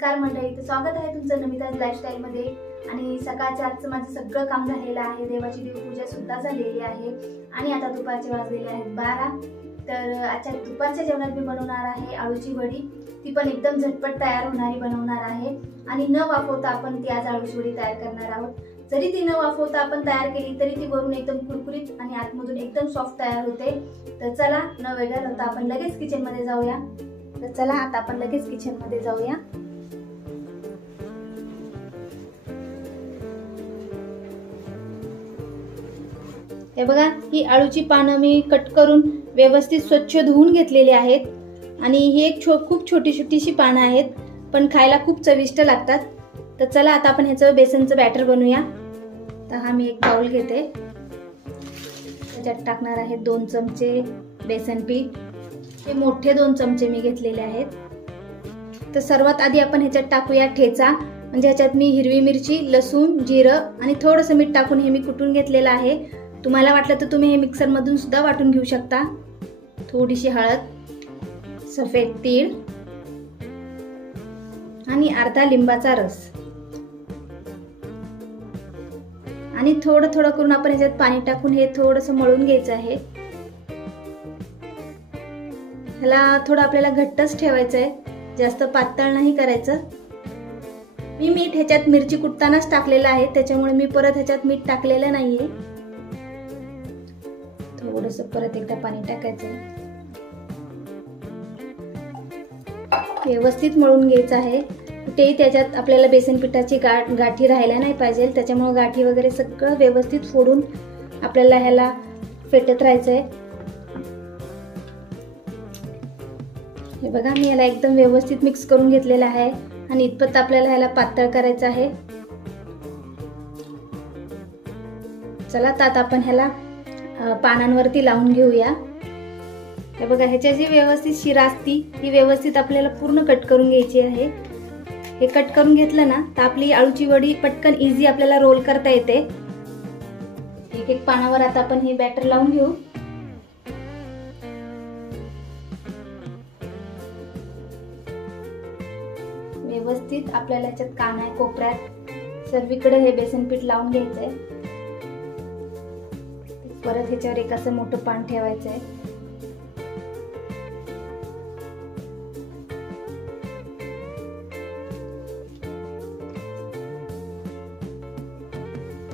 नमस्कार मंडळी, तर स्वागत आहे तुमचं नमिताज लाईफस्टाईल मध्ये। आणि सकाळच्या आजचं माझं सगळं काम झालेलं आहे, देवाची देवपूजा सुद्धा झालेली आहे आणि आता दुपारचे वाजलेले आहेत 12। तर आजच्या दुपारच्या जेवणात मी बनवणार आहे आळूची वडी। ती पण एकदम झटपट तयार होणारी बनवणार आहे आणि न वाफवता आपण ती आज आळूची वडी तयार करणार आहोत। जरी ती न वाफवता आपण तयार केली तरी ती वरून एकदम कुरकुरीत आणि आतमधून एकदम सॉफ्ट तयार होते। तर चला न वेळ घालवता आपण लगेच किचन मध्ये जाऊया। तर चला आता आपण लगेच किचन मध्ये जाऊया। हे बघा, ही आळूची पानं मी कट करून व्यवस्थित स्वच्छ धुवून घेतलेली आहेत आणि ही एक खूप छोटी छोटीशी पानं आहेत, पण खायला खूप चविष्ट लागतात। तर चला आता आपण ह्याचं बेसनचं बॅटर बनवूया। तर हा मी एक बाउल घेते, त्याच्यात टाकणार आहे 2 चमचे बेसन पीठ। हे मोठे 2 चमचे मी घेतलेले आहेत। तर सर्वात आधी आपण ह्याच्यात टाकूया ठेचा, म्हणजे ह्याच्यात मी हिरवी मिरची, लसूण, जिरं आणि थोडंसं मीठ टाकून हे मी कुटून घेतलेलं आहे। तुम्हाला वाटलं तर तुम्ही हे मिक्सर मधून सुद्धा वाटून घेऊ शकता। थोडीशी हळद, सफेद तीळ आणि अर्धा लिंबाचा रस आणि थोडं थोडं करून आपण ह्याच्यात पाणी टाकून हे थोडंसं मळून घ्यायचं आहे। ह्याला थोडं आपल्याला घट्टच ठेवायचं आहे, जास्त पातळ नाही करायचं। मी मीठ ह्याच्यात मिरची कुटतानाच टाकलेलं आहे, त्याच्यामुळे मी परत ह्याच्यात मीठ टाकलेलं नाहीये। थोडंसं परत एकदा पाणी टाकायचं, व्यवस्थित मळून घ्यायचं आहे। कुठेही त्याच्यात आपल्याला बेसन पिठाची गाठी राहायला नाही पाहिजे, त्याच्यामुळे गाठी वगैरे सगळं व्यवस्थित फोडून आपल्याला ह्याला फेटत राहायचंय। हे बघा, मी याला एकदम व्यवस्थित मिक्स करून घेतलेला आहे आणि इतपत आपल्याला ह्याला पातळ करायचं आहे। चला आता आपण ह्याला पानांवरती लावून घेऊया। हे बघा, ह्याच्या जी व्यवस्थित शिरा असती ती व्यवस्थित आपल्याला पूर्ण कट करून घ्यायची आहे। हे कट करून घेतलं ना तर आपली आळूची वडी पटकन इझी आपल्याला रोल करता येते। एक एक पानावर आता आपण हे बॅटर लावून घेऊ। व्यवस्थित आपल्याला याच्यात काना कोपऱ्यात सर्वीकडे हे बेसन पीठ लावून घ्यायचंय। परत ह्याच्यावर एक असं मोठं पान ठेवायचंय।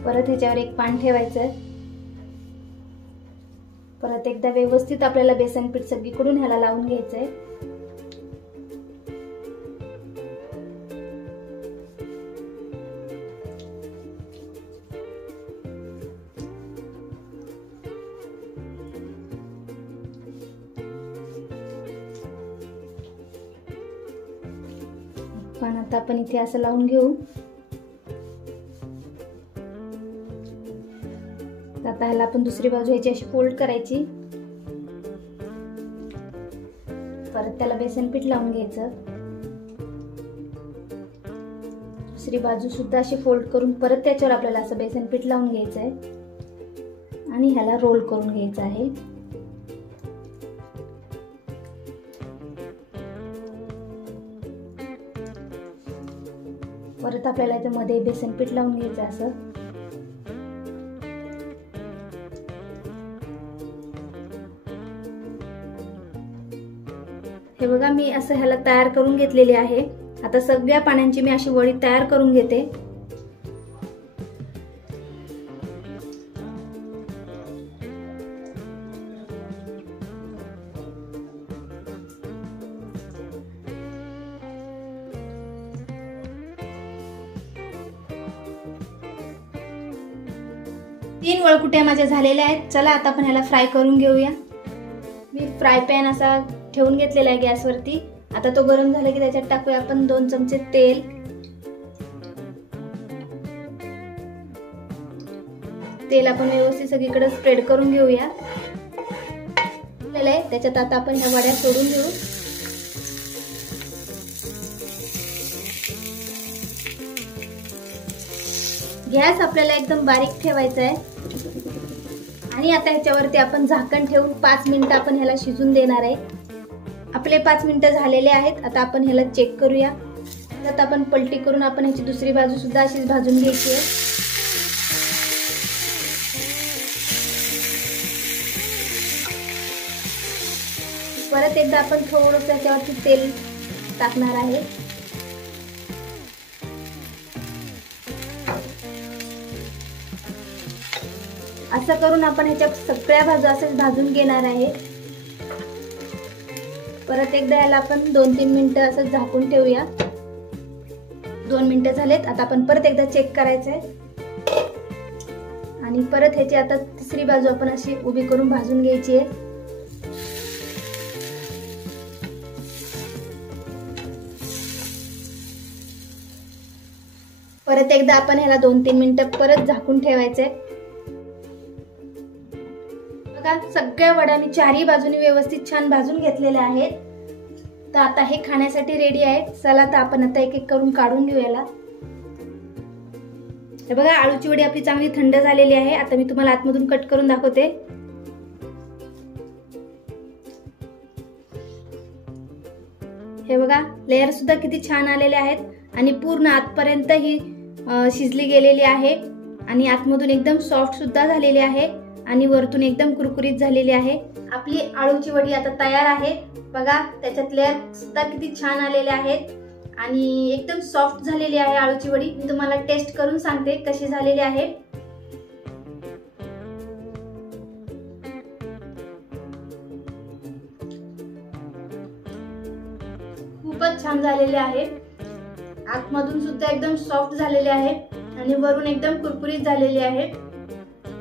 परत ह्याच्यावर एक पान ठेवायचंय। परत एकदा व्यवस्थित आपल्याला बेसन पीठ सगळीकडून ह्याला लावून घ्यायचंय। पण आता आपण इथे असं लावून घेऊ। आता ह्याला आपण दुसरी बाजू ह्याची अशी फोल्ड करायची, परत त्याला बेसन पीठ लावून घ्यायचं। दुसरी बाजू सुद्धा अशी फोल्ड करून परत त्याच्यावर आपल्याला असं बेसन पीठ लावून घ्यायचंय आणि ह्याला रोल करून घ्यायचं आहे। परत आपल्याला इथे मध्ये बेसन पीठ लावून घ्यायचं असं। हे बघा, मी असं ह्याला तयार करून घेतलेले आहे। आता सगळ्या पानांची मी अशी वडी तयार करून घेते। तीन वळकुट्या माझ्या झालेल्या आहेत। चला आता आपण ह्याला फ्राय करून घेऊया। मी फ्राय पॅन असा ठेवून घेतलेला आहे गॅसवरती। आता तो गरम झाला की त्याच्यात टाकूया आपण 2 चमचे तेल। तेल आपण व्यवस्थित सगळीकडे स्प्रेड करून घेऊया। त्याच्यात आता आपण ह्या वड्या सोडून घेऊ। गॅस आपल्याला एकदम बारीक ठेवायचा आहे आणि आता ह्याच्यावरती आपण झाकण ठेवून 5 मिनिटं आपण ह्याला शिजून देणार आहे। आपले 5 मिनिटं झालेले आहेत। आता आपण ह्याला चेक करूया। आता आपण पलटी करून आपण ह्याची दुसरी बाजू सुद्धा अशीच भाजून घ्यायची आहे. परत एकदा आपण थोडंसं त्याच्यावरती तेल टाकणार आहे. असं करून आपण ह्याच्या सगळ्या बाजू असेच भाजून घेणार आहे. परत एकदा याला आपण 2-3 मिनिटं असं झाकून ठेवूया. 2 मिनिटं झालेत. आता आपण परत एकदा चेक करायचंय आणि परत ह्याची आता तिसरी बाजू आपण अशी उभी करून भाजून घ्यायची आहे. परत एकदा आपण ह्याला 2-3 मिनिटं परत झाकून ठेवायचंय. बघा सगळ्या वड्या मी चारही बाजूनी व्यवस्थित छान भाजून घेतलेल्या आहेत. तर आता हे खाण्यासाठी रेडी आहे. चला तर आपण आता एक एक करून काढून घेऊ याला. हे बघा आळूची वडी आपली चांगली थंड झालेली आहे. आता मी तुम्हाला आतमधून कट करून दाखवते. हे बघा लेयर सुद्धा किती छान आलेले आहेत आणि पूर्ण आतपर्यंत ही शिजली गेलेली आहे आणि आतमधून एकदम सॉफ्ट सुद्धा झालेली आहे आणि वरतून एकदम कुरकुरीत झालेली आहे. आपली आळूची वडी आता तयार आहे. बघा त्याच्यात लेयर सुद्धा किती छान आलेले आहेत आणि एकदम सॉफ्ट झालेली आहे आळूची वडी. मी तुम्हाला टेस्ट करून सांगते कशी झालेली आहे. खूपच छान झालेले आहे. आतमधून सुद्धा एकदम सॉफ्ट झालेले आहे आणि वरून एकदम कुरकुरीत झालेली आहे.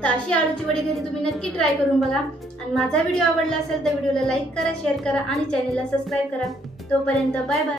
तर अशी आळूची वडी घरी तुम्ही नक्की ट्राय करून बघा आणि माझा व्हिडिओ आवडला असेल तर व्हिडिओला लाईक करा, शेअर करा आणि चॅनलला सबस्क्राईब करा. तोपर्यंत बाय बाय.